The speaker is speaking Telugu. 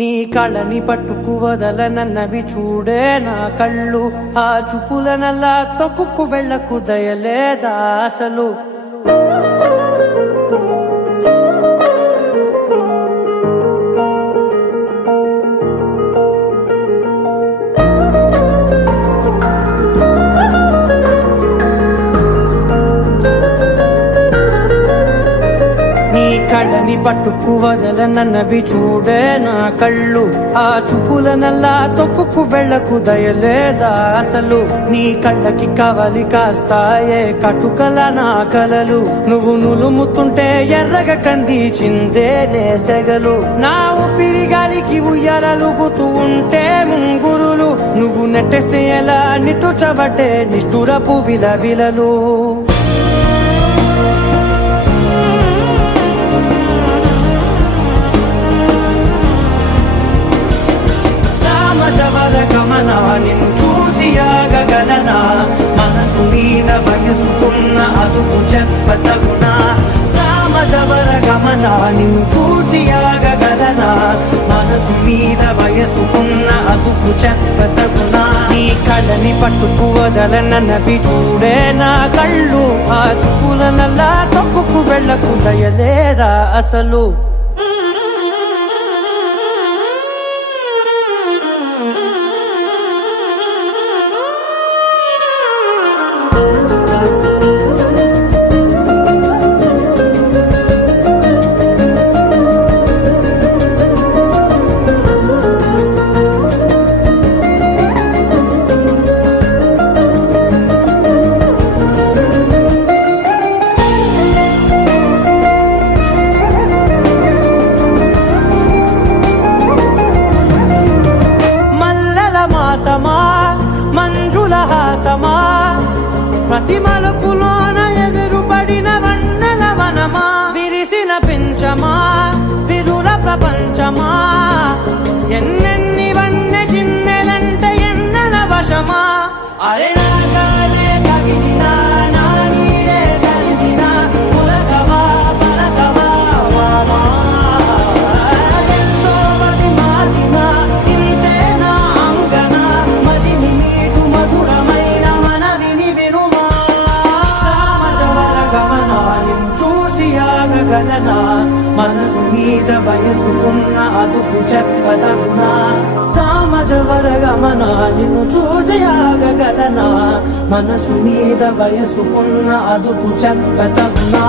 నీ కళని పట్టుకు వదలనన్నవి చూడే నా కళ్ళు, ఆ చూపులనల్లా తొక్కుకు వెళ్ళకు దయలేదా అసలు. కళ్ళని పట్టుకు వదలనన్నవి చూడే నా కళ్ళు, ఆ చూపులనల్లా తొక్కుకు వెళ్ళకు దయలేదా అసలు. నీ కళ్ళకి కవలి కాస్తాయే కటుకల నా కలలు, నువ్వు నులుముతుంటే ఎర్రగ కందిచిందే నేసెగలు. నా ఊపిరి గాలికి ఉయ్యాలలుగుతూ ఉంటే ముంగురులు, నువ్వు నెట్టేస్తే ఎలా నిట్టుచబట్టే నిష్ఠురపు విలవిలలు. గమనా నిన్ను చూసి ఆగగలనా, మనసు మీద వయసుకున్న అదుపు చెప్పతగునా. సామజవర గమనా నిన్ను చూసి ఆగగలనా, మనసు మీద వయసుకున్న అదుపు చెప్పతగునా. నీ కళ్ళని పట్టుకు వదలనన్నవి చూడే నా కళ్ళు, ఆ చూపులనల్లా తొక్కుకు వెళ్ళకు దయలేదా అసలు. మంజుల హాసమా ప్రతి మలుపులోన ఎదురుపడిన వన్నెల వనమా, విరిసిన పించమా విరుల ప్రపంచమా, ఎన్నెన్ని వన్నె చిన్నెలంటే ఎన్నెల వశమా. అరే నాగాలే కగిలినా నా నీడే తరిమినా, పులకవా పలకవా వామా, ఎంతో మది మారినా ఇంతే నా అంగన, మదిని మీటు మధురమైన మనవిని వినుమా. సామజవర గమనా నిన్ను చూసి ఆగగలనా, మనసు మీద వయసుకున్న అదుపు చెప్పదగునా. సామజవర గమనా నిన్ను చూసి ఆగగలనా, మనసు మీద వయసుకున్న అదుపు చెప్పదగునా.